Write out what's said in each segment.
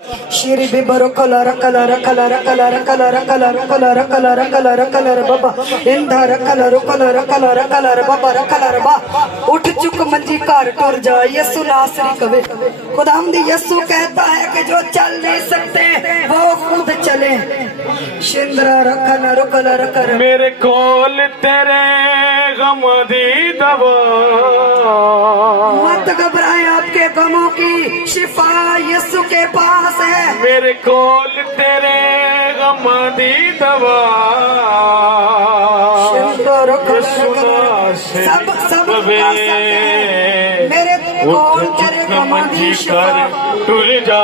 Shiri bibaro kalara kalara kalara kalara kalara kalara kalara kalara kalara kalara baba इंधारा कलरो कलरा कलरा कलरा बाबा कलरा बा उठ चुक मंजी कार टुर जा यीशु नासरी कवे खुदावंदी यीशु कहता है कि जो चल नहीं सकते वो खुद चले शिंदरा रखना रुकला रकर मेरे कोल तेरे गम दी दवा मत घबराए आपके गमों की शिफा यीशु के पास है मेरे कोल तेरे गम दी दवा सब सब मेरे कोल तेरे गम दी शिफा टूर जा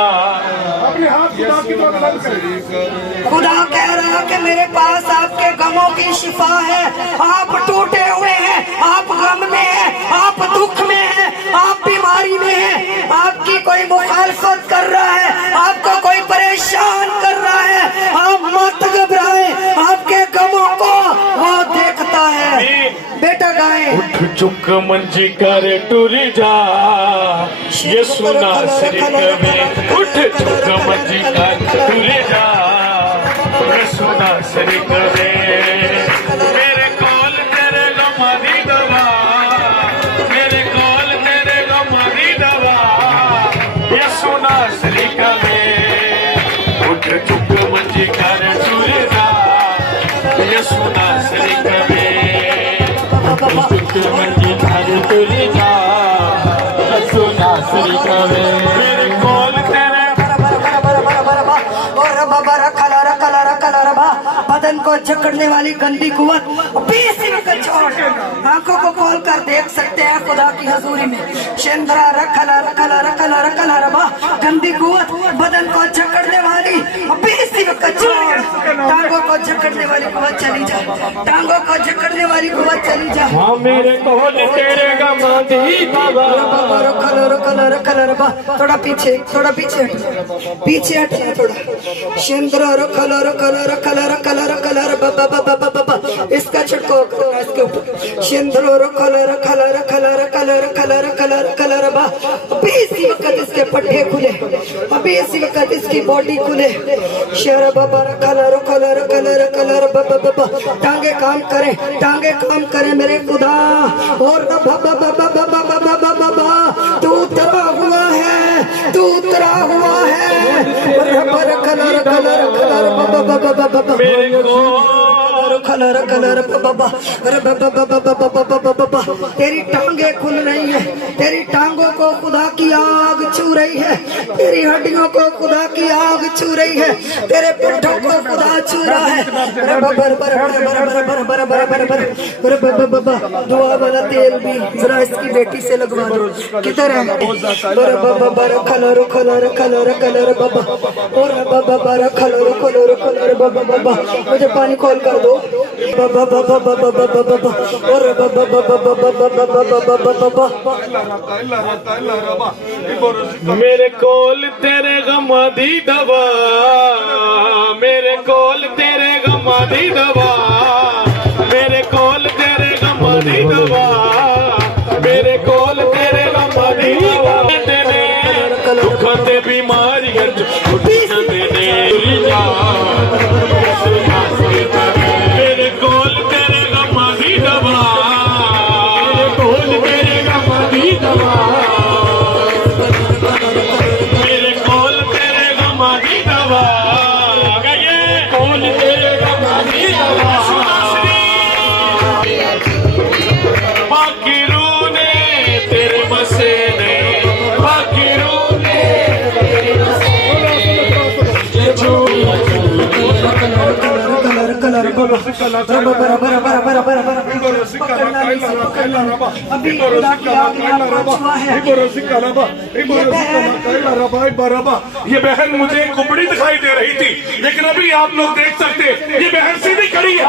खुदा कह रहा कि मेरे पास आपके गमों की शिफा है आप टूटे हुए हैं आप गम में हैं आप दुख में हैं आप बीमारी में हैं आपकी कोई मुखालफत कर रहा है आपको कोई परेशान कर रहा है आप मत घबराएं आपके गमों को वो देखता है बेटा गाएं उठ चुक मंजी कर टूर जा यीशु नासरी कवे उठ चुक मंजी कर टूर जा यीशु नासरी कवे मेरे कोल तेरे गम दी दवा मेरे कोल तेरे गम दी दवा यीशु नासरी कवे उठ चुक मंजी कर टूर जा यीशु नासरी कवे मंजी कर टूर जा यीशु नासरी कवे मेरे कोल तेरे बदन को जकड़ने वाली गंदी कुवत छोड़ आंखों को खोल कर देख सकते हैं खुदा की हजूरी में शेंद्रा रखला रखला रखला रखला रबा गंदी कुवत बदन को जकड़ने वाली छोड़ टांगों को जकड़ने वाली कुवत चली जाए टांगों को जकड़ने वाली कुवत चली जाए हाँ मेरे कोल तेरे गम दी दवा रखला रखला रबा थोड़ा पीछे पीछे हट थोड़ा शेंद्रा रखला रखला रखला रखला रखला रबा बाबा इसका छिड़काव करो इसके ऊपर शेंद्रो रखला रखला रखला रखला रखला रखला रखला रबा अभी इसी वक्त इसके पट्टे खुले अभी इसी वक्त इसकी बॉडी खुले शेर बाबा रखला रखला रखला रखला रबा बाबा टांगे काम करें मेरे खुदा और बाबा बाबा बाबा बाबा बाबा तू उतरा हुआ है रखला रखला रखला बाबा बाबा बाबा मेरे कोल तेरी टांगे खुल रही है तेरी टांगों को खुदा की आग छू रही है तेरी हड्डियों को खुदा की आग छू रही है तेरे पुट्ठों को खुदा छू रहा है दुआ वाला तेल भी जरा इसकी बेटी से लगवा दो किधर है मुझे पानी खोल कर दो मेरे कोल तेरे गम दी दवा मेरे कोल तेरे गम दी दवा मेरे कोल तेरे गम दी दवा मेरे कोल तेरे गम दी दवा दुख ते बीमारियां मेरे कोल तेरे गम दी दवा मेरे कोल तेरे गम दी दवा मेरे कोल तेरे गम दी दवा कोल तेरे गम दी दवा बाकी रूने तेरे मसे ने बाकी रूने ये बहन मुझे कुबड़ी दिखाई दे रही थी लेकिन अभी आप लोग देख सकते ये बहन सीधी खड़ी है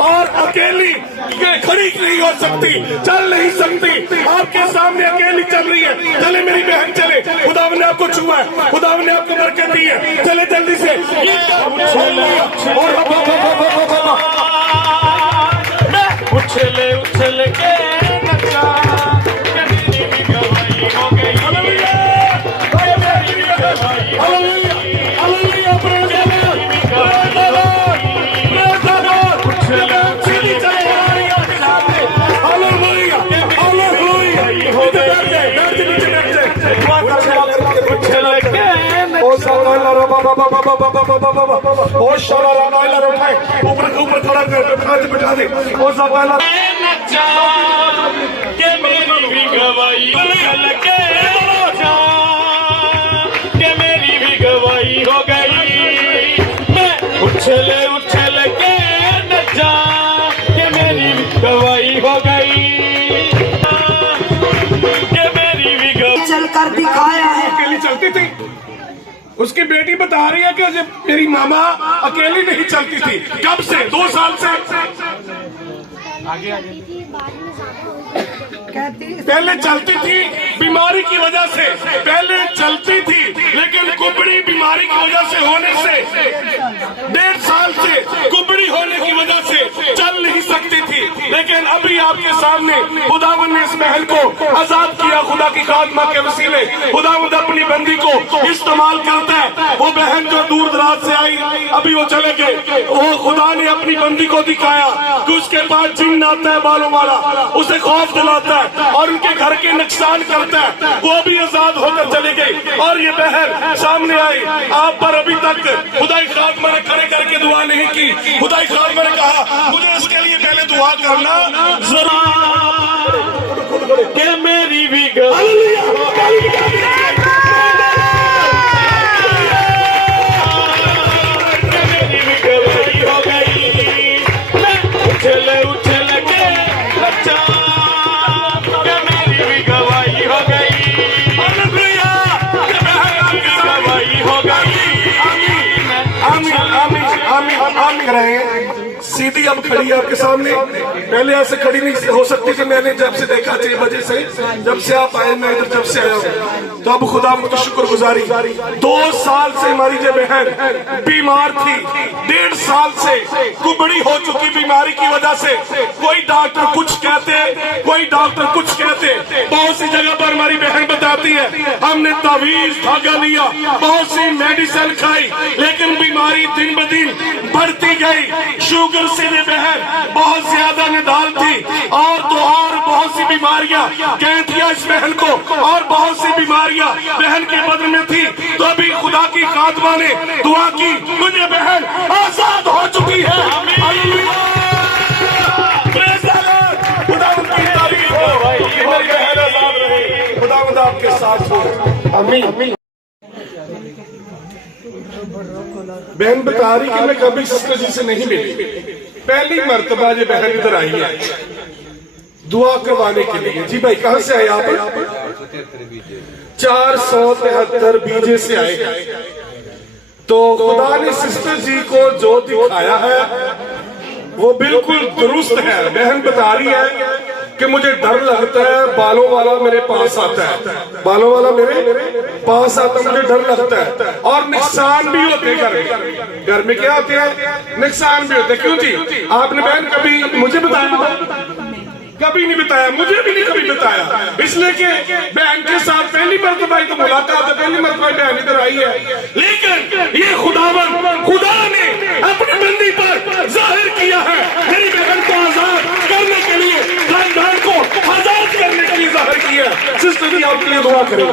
और अकेली खड़ी नहीं हो सकती, चल नहीं सकती, आपके सामने अकेली चल रही है। चले मेरी बहन चले, खुदा ने आपको छुआ है, खुदा ने आपको बरकत दी है, चले जल्दी से। उछले उछल के नचा के मेरी भी गवाही हो गई। ऊपर खड़ा कर बिठा दे। नचा के मेरी भी गवाही के मेरी भी गवाही हो गई। मैं उछले उछल के नचा के मेरी भी गवाही हो गई। के मेरी भी गवाही चल कर दिखाया है। अकेली चलती थी, उसकी बेटी बता रही है कि जब मेरी मामा अकेली नहीं चलती थी। कब से? 2 साल से। पहले चलती थी बीमारी की वजह से, पहले चलती थी, लेकिन कुबड़ी बीमारी की वजह से होने से 1.5 साल से कुबड़ी होने की वजह से चल नहीं सकती थी। लेकिन अभी आपके सामने खुदावंद ने इस बहन को आजाद किया। खुदा की खादमा के वसीले खुदावंद अपनी बंदी को इस्तेमाल करता है। वो बहन जो दूर दराज से आई, अभी वो चले गए, वो खुदा ने अपनी बंदी को दिखाया कि उसके पास जिन्न आता है बालों वाला, उसे खौफ दिलाता है और उनके घर के नुकसान करता है। वो भी आजाद होकर चली गई और ये बहन सामने आई। आप पर अभी तक खुदाई खादमा ने खड़े करके दुआ नहीं की। खुदाई खादमा ने कहा मुझे इसके लिए पहले दुआ करना जरूर। के मेरी भी गवाही हो गई। मैं उछले उछल के नचा के मेरी भी गवाही हो गई। गवाही हो गई। आमीन कराएं। सीधी अब खड़ी है आपके सामने, पहले ऐसे खड़ी नहीं हो सकती थी। मैंने जब से देखा 6 बजे से, जब से आप आए, मैं इधर जब से आया हूँ, तो अब खुदा मुझे शुक्रगुजारी। 2 साल से हमारी जो बहन बीमार थी, 1.5 साल से कुबड़ी हो चुकी बीमारी की वजह से। कोई डॉक्टर कुछ कहते, कोई डॉक्टर कुछ कहते, बहुत सी जगह पर हमारी बहन बताती है हमने तावीज धागा लिया, बहुत सी मेडिसिन खाई, लेकिन बीमारी दिन ब दिन बढ़ती गई। शुगर से ये बहन बहुत ज्यादा निदान थी और तो और बहुत सी बीमारियां कहती इस बहन को, और बहुत सी बीमारियां बहन के बदन में थी। तो अभी खुदा की खादमा ने दुआ की, मुझे बहन आजाद हो चुकी है। खुदा उनकी तारीफ हो, हमारी बहन आजाद रहे, खुदा आपके साथ हो। आमीन। बहन बता रही कि मैं कभी सिस्टर जी से नहीं मिली, पहली मर्तबा ये बहन इधर आई है दुआ करवाने के लिए। जी भाई कहां से आए आप? 473 बीजे से आए हैं। तो खुदा ने सिस्टर जी को जो दिखाया है वो बिल्कुल दुरुस्त है। बहन बता रही है कि मुझे डर लगता है बालों वाला मेरे पास आता है, बालों वाला मेरे पास आता, मुझे डर लगता है। और नुकसान भी होते हैं घर में क्या होते हैं? नुकसान भी होते हैं। क्यों जी? आपने बहन कभी मुझे बताया? कभी नहीं बताया, मुझे भी नहीं कभी बताया, इसलिए कि बहन के साथ पहली मरतबा तो मुलाकात है, पहली मरतबा बहन इधर आई है। लेकिन ये खुदा ने अपनी बंदी पर जाहिर किया है, मेरी बहन को आजाद करने के लिए, खानदान को आजाद करने के लिए जाहिर किया। सिस्टर जी आपके लिए दुआ करें।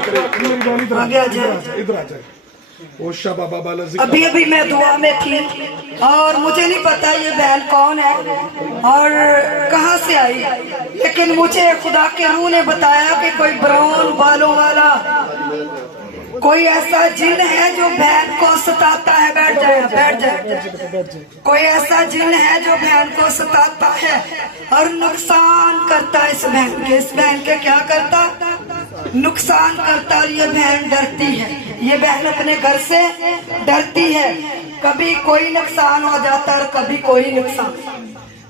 इधर आ जाए। ओशा बाबा बाला अभी अभी मैं दुआ में थी और मुझे नहीं पता ये बहन कौन है और कहां से आई, लेकिन मुझे खुदा के रूह ने बताया कि कोई ब्राउन बालों वाला कोई ऐसा जिन है जो बहन को सताता है। बैठ जाए। कोई ऐसा जिन है जो बहन को सताता है और नुकसान करता है इस बहन के। इस बहन के क्या करता? नुकसान करता। और ये बहन डरती है, ये बहन अपने घर से डरती है। कभी कोई नुकसान हो जाता है और कभी कोई नुकसान।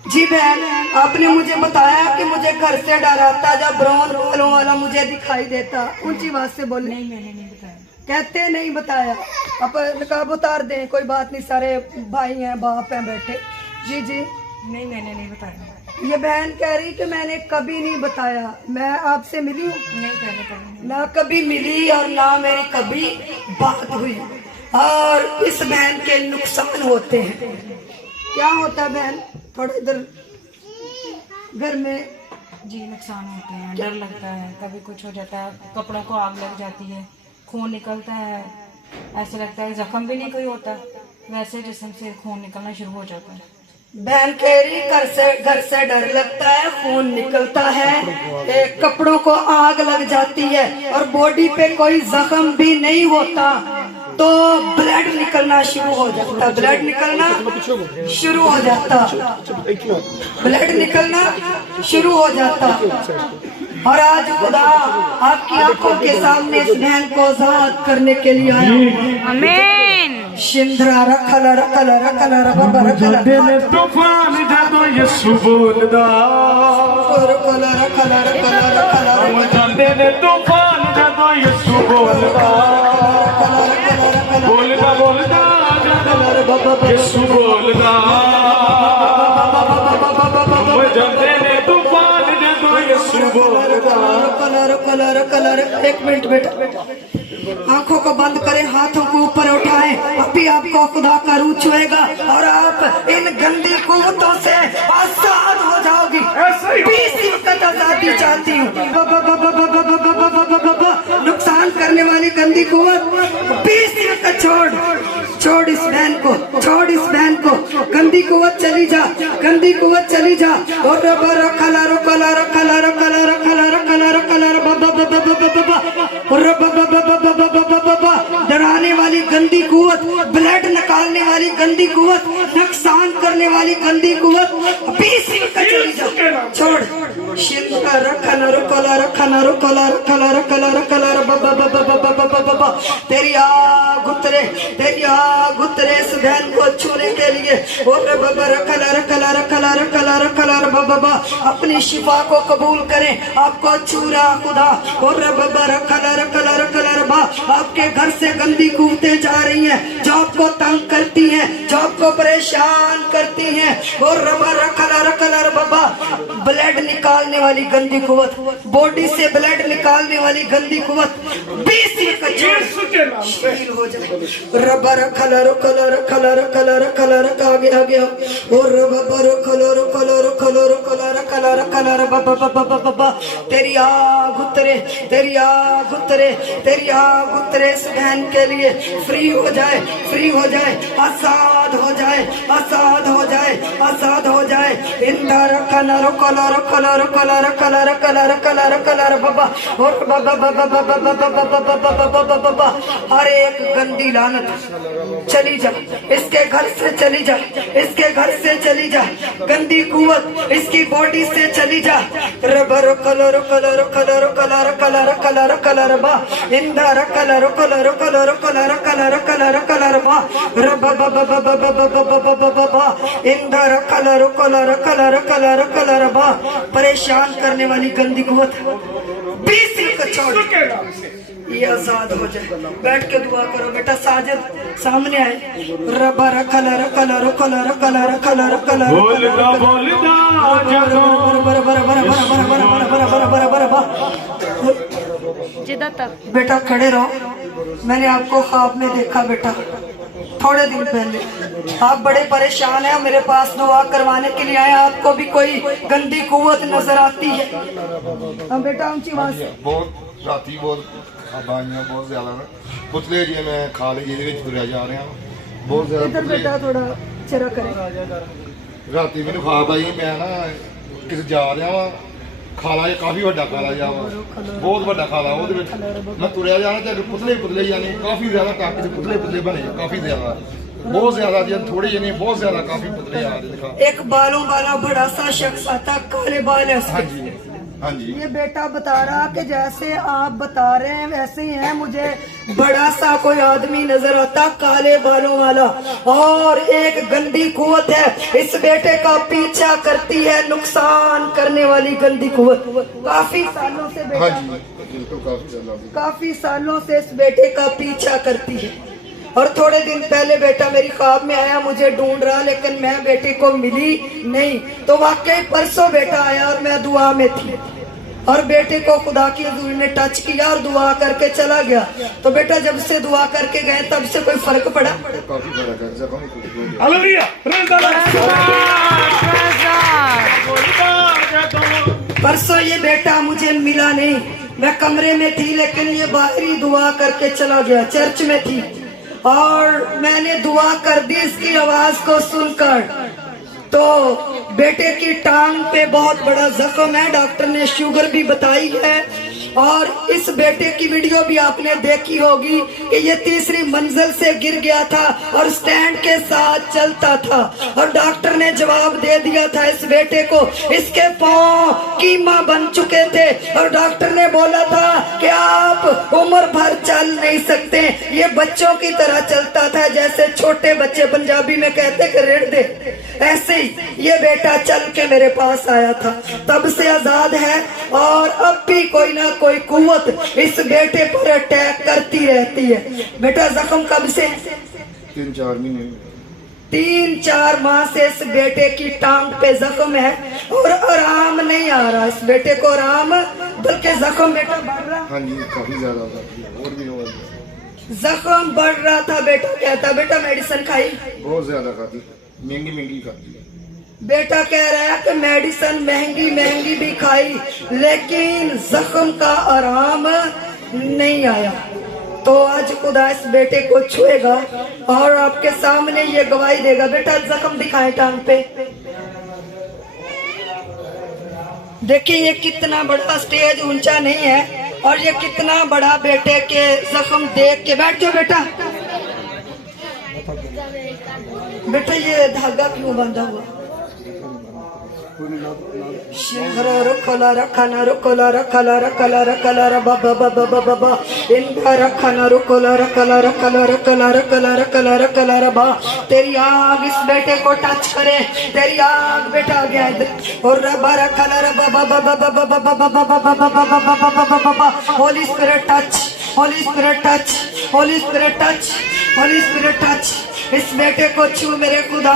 जी बहन, आपने मुझे बताया कि मुझे घर से डराता जब ब्राउन बालों वाला मुझे दिखाई देता। ऊंची आवाज से बोले। नहीं, मैंने नहीं बताया। कहते नहीं बताया। अब नकाब उतार दें, कोई बात नहीं, सारे भाई हैं, बाप हैं बैठे। जी जी। नहीं, मैंने नहीं बताया। ये बहन कह रही कि मैंने कभी नहीं बताया। मैं आपसे मिली हूँ? नहीं, पहले कभी ना कभी मिली और ना मेरी कभी बात हुई। और इस बहन के नुकसान होते हैं। क्या होता है बहन? थोड़ा इधर घर में जी नुकसान होते हैं, डर लगता है, कभी कुछ हो जाता है, कपड़ों को आग लग जाती है, खून निकलता है, ऐसे लगता है जख्म भी नहीं कोई होता, वैसे जिस्म से खून निकलना शुरू हो जाता है। बहन कह रही घर से डर लगता है, खून निकलता है, कपड़ों को आग लग जाती है और बॉडी पे कोई जख्म भी नहीं होता तो ब्लड निकलना शुरू हो जाता। ब्लड निकलना शुरू हो जाता। ब्लड निकलना शुरू हो जाता। और आज खुदा आपकी आंखों के सामने इस बहन को आजाद करने के लिए आया हूं। आमीन। शिंद्रा रखला रखला रखला रखला रखला तूफान जादो यीशु बोलदा रखला रखला रखला रखला जांदे ने तूफान जादो यीशु बोलदा बोलदा बोलदा जादो यीशु बोलदा जांदे ने तूफान जादो यीशु बोलदा। कलर। एक मिनट बेटा, आंखों को बंद करें, हाथों को ऊपर उठाएं। अभी आपको खुदा का रूह छुएगा और आप इन गंदी कुव्वतों से आजाद हो जाओगी। 20 वक्त आजादी चाहती हूँ। नुकसान करने वाली गंदी कुव्वत 20 वक्त छोड़ इस बहन को, छोड़ इस बहन को। गंदी कुव्वत चली जा, गंदी कुव्वत चली जा। और कलर कलर कलर कलर कलर कलर कलर डराने वाली गंदी कुव्वत, ब्लड निकालने वाली गंदी कुव्वत, नुकसान करने वाली गंदी कुव्वत 20 वक्त चली जा। छोड़। तेरी आग उतरे, तेरी आग उतरे इस बहन को छूने के लिए। अपनी शिफा को कबूल करें, आपको छूरा खुदा। आपके घर से गंदी कुव्वतें जा रही हैं जो आपको तंग करती हैं, जो आपको परेशान करती हैं। और बाबा ब्लड निकालने वाली गंदी कुव्वत, बॉडी से ब्लड निकालने वाली गंदी कुव्वत 20 हो जाए। रबर कलर कलर कलर कलर कलर आगे आगे और रबर कलर कलर कलर कलर कलर कलर बाबा तेरी आग उतरे, तेरी आग उतरे, तेरी आग उतरे इस बहन के लिए। फ्री हो जाए, फ्री हो जाए, आजाद हो जाए, आजाद हो जाए, आजाद हो जाए। इंदर कलर कलर कलर कलर कलर कलर कलर कलर बाबा और बाबा हर एक गंदी लानत चली जा, इसके घर से चली जा, इसके घर से चली जा। गंदी कुव्वत इसकी बॉडी से चली जा। रबर कलर कलर कलर कलर कलर कलर कलर बा इंदर कलर कलर कलर कलर कलर कलर कलर बा इंदर कलर कलर कलर कलर कलर बा। परेशान करने वाली गंदी कुव्वत 20 को छोड़, ये आजाद हो जाए। बैठ के दुआ करो बेटा। साजिद सामने आए। रबर कलर कलर कलर कलर कलर कलर बोलदा बोलदा जिदा तक बेटा खड़े रहो। मैंने आपको ख्वाब में देखा बेटा, थोड़े दिन पहले। आप बड़े परेशान हैं, मेरे पास दुआ करवाने के लिए आए। आपको भी कोई गंदी कुव्वत नजर आती है? अब बेटा ऊंची आवाज। बहुत राती बहुत खाबाइयां बहुत ज्यादा ने पुतले जी मैं खा ली ਜਿਹਦੇ ਵਿੱਚ ਤੁਰਿਆ ਜਾ ਰਿਹਾ ਬਹੁਤ इधर ਜ਼ਿਆਦਾ बेटा थोड़ा चेहरा करे। ਰਾਤੀ ਮੈਨੂੰ ਖਾਬ ਆਈ ਮੈਂ ਨਾ ਕਿਤੇ ਜਾ ਰਿਹਾ ਵਾਂ ਖਾਲਾ ਇਹ ਕਾਫੀ ਵੱਡਾ ਖਾਲਾ ਜਾ ਵਾ ਬਹੁਤ ਵੱਡਾ ਖਾਲਾ ਉਹਦੇ ਵਿੱਚ ਮੈਂ ਤੁਰਿਆ ਜਾਣਾ ਤੇ ਪੁਤਲੇ ਜਾਣੇ ਕਾਫੀ ਜ਼ਿਆਦਾ ਟੱਕ ਦੇ ਪੁਤਲੇ ਬਣੇ ਕਾਫੀ ਜ਼ਿਆਦਾ बहुत ज्यादा जी थोड़ी जी नहीं बहुत ज्यादा काफी पुतले आ रहे दिखा। एक बालों वाला बड़ा सा शख्स आता, काले बाल है उसके। हाँ जी हाँ जी। ये बेटा बता रहा कि जैसे आप बता रहे हैं वैसे ही है, मुझे बड़ा सा कोई आदमी नजर आता काले बालों वाला, और एक गंदी कुव्वत है इस बेटे का पीछा करती है, नुकसान करने वाली गंदी कुव्वत। काफी सालों से हाँ बेटा, जी बिल्कुल, काफी सालों से इस बेटे का पीछा करती है। और थोड़े दिन पहले बेटा मेरी ख्वाब में आया, मुझे ढूंढ रहा, लेकिन मैं बेटे को मिली नहीं। तो वाकई परसों बेटा आया और मैं दुआ में थी, और बेटे को खुदा की हजूरी ने टच किया और दुआ करके चला गया। तो बेटा जब से दुआ करके गए तब से कोई फर्क पड़ा? काफी फर्क है, जख्म ही खुद हो गया। Hallelujah, praise the Lord. परसों ये बेटा मुझे मिला नहीं, मैं कमरे में थी, लेकिन ये बाहरी दुआ करके चला गया। चर्च में थी और मैंने दुआ कर दी इसकी आवाज को सुनकर। तो बेटे की टांग पे बहुत बड़ा जख्म है, डॉक्टर ने शुगर भी बताई है। और इस बेटे की वीडियो भी आपने देखी होगी कि ये तीसरी मंजिल से गिर गया था और स्टैंड के साथ चलता था, और डॉक्टर ने जवाब दे दिया था इस बेटे को, इसके पांव कीमा बन चुके थे, और डॉक्टर ने बोला था कि आप उम्र भर चल नहीं सकते। ये बच्चों की तरह चलता था, जैसे छोटे बच्चे पंजाबी में कहते कि रेड़ दे, ऐसे ही ये बेटा चल के मेरे पास आया था। तब से आजाद है, और अब भी कोई ना कोई कुव्वत इस बेटे पर अटैक करती रहती है। बेटा जख्म कब से? 3-4 महीने। 3-4 माह से इस बेटे की टांग पे जख्म है, और आराम नहीं आ रहा इस बेटे को, आराम बल्कि जख्म बेटा बढ़ रहा। हाँ जी काफी ज्यादा हो जाती है, और भी हो जाती है। जख्म बढ़ रहा था। बेटा कहता बेटा मेडिसिन खाई, बहुत ज्यादा खाती, महंगी खाती है। बेटा कह रहा है कि मेडिसिन महंगी भी खाई, लेकिन जख्म का आराम नहीं आया। तो आज खुदा इस बेटे को छुएगा और आपके सामने ये गवाही देगा। बेटा जख्म दिखाए टांग पे, देखिए ये कितना बड़ा, स्टेज ऊंचा नहीं है, और ये कितना बड़ा बेटे के जख्म देख के। बैठ जाओ बेटा। बेटा ये धागा क्यों बांधा हुआ? रखला रखना रुकोला रखला रखला रखला बाबा बाबा बाबा इनका रखना रुकोला रखला रखला रखला रखला रखला रखला रबा। तेरी आग इस बेटे को टच करे, तेरी आग बेटा आ गया इधर, और रबा रखला रबा बाबा बाबा बाबा बाबा बाबा बाबा बाबा। Holy spirit touch, holy spirit touch, holy spirit touch, holy spirit touch. इस बेटे को छू मेरे खुदा,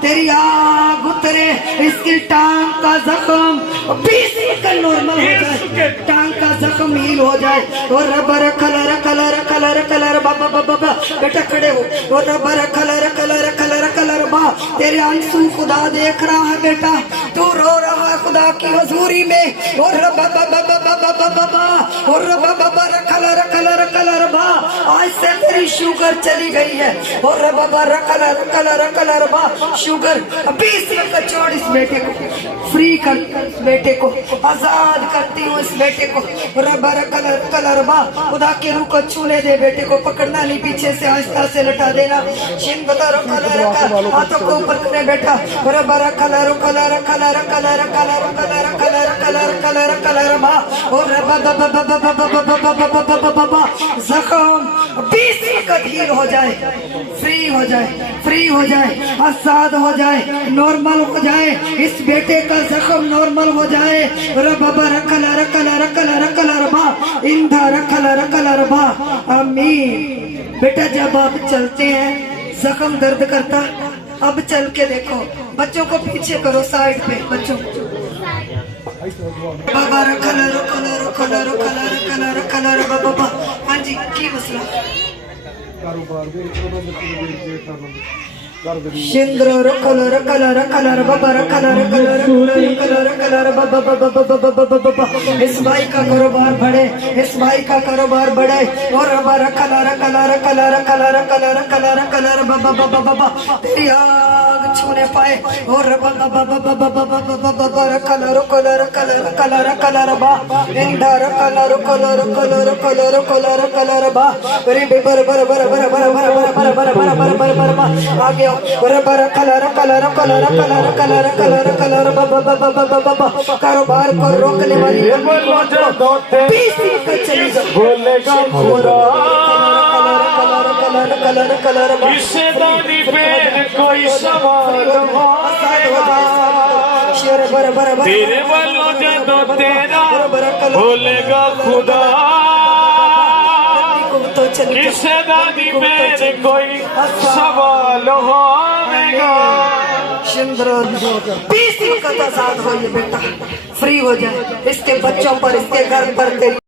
तेरी आग उतरे, इसकी टांग का जख्म 20 सेकंड नॉर्मल हो जाए, टांग का जख्म हील हो जाए। और रबर कलर कलर कलर कलर बाबा बाबा बेटा खड़े हो, और रबर कलर कलर कलर कलर बा। तेरे आंसू खुदा देख रहा है बेटा, तू रो रहा है खुदा की हजूरी में। और रबा बाबा बाबा बाबा, और रबा बाबा कलर कलर कलर बा। आज से तेरी शुगर चली गई है, और बाबा रखला रखला रखला रबा। शुगर 20 मिनट छोड़, इस बेटे को फ्री कर, इस बेटे को आजाद करती हूँ, इस बेटे को रबा रखला रखला रबा। खुदा के रूह को छूने दे, बेटे को पकड़ना नहीं, पीछे से आहिस्ता से लटा देना। शिन बता रखला रखा, हाथों को ऊपर करे बेटा। रबा रखला रखला रखला रखला रखला रखला रखला रखला रखला रखला रबा। और रबा बाबा बाबा बाबा बाबा बाबा जख्म 20 मिनट हील हो जाए, फ्री हो जाए, फ्री हो जाए, आजाद हो जाए, नॉर्मल हो जाए, इस बेटे का जख्म नॉर्मल हो जाए। रबा रखला रखला रखला रखला रबा, इंधा रखला रखला रबा। आमीन। बेटा जब आप चलते हैं जख्म दर्द करता, अब चल के देखो, बच्चों को पीछे करो, साइड पे बच्चों। बाबा रखला रखला रखला रखला रखला रखला रबा बाबा। हाँ जी की मसला? शिंद्र रखला रखला रखला बाबा रखला रखला रखला रखला बाबा बाबा बाबा। इस भाई का कारोबार बढ़े, इस भाई का कारोबार बढ़े। और बाबा रखला रखला रखला रखला रखला रखला रखला बाबा बाबा बाबा। तेरी आग छूने पाए और कलर कलर कलर कलर कलर बा इंदर कलर कलर कलर कलर कलर कलर बा रे बर बर बर बर बर बर बर बर बर बर बर बर बर बा आ गया बर बर कलर कलर कलर कलर कलर कलर कलर बा बा बा बा बा कारोबार को रोकने वाली पीसी को चली जा बोलेगा खुदा कलर कलर कलर कलर बा किसे दादी पेन कोई सवाल होएगा शेर बर बर बर तेरे बलो जदों तेरा बोलेगा खुदा तो चली किसे दादी पेन कोई सवाल होएगा पीसी का आजाद हो ये बेटा फ्री हो जाए इसके बच्चों पर इसके घर पर तेरी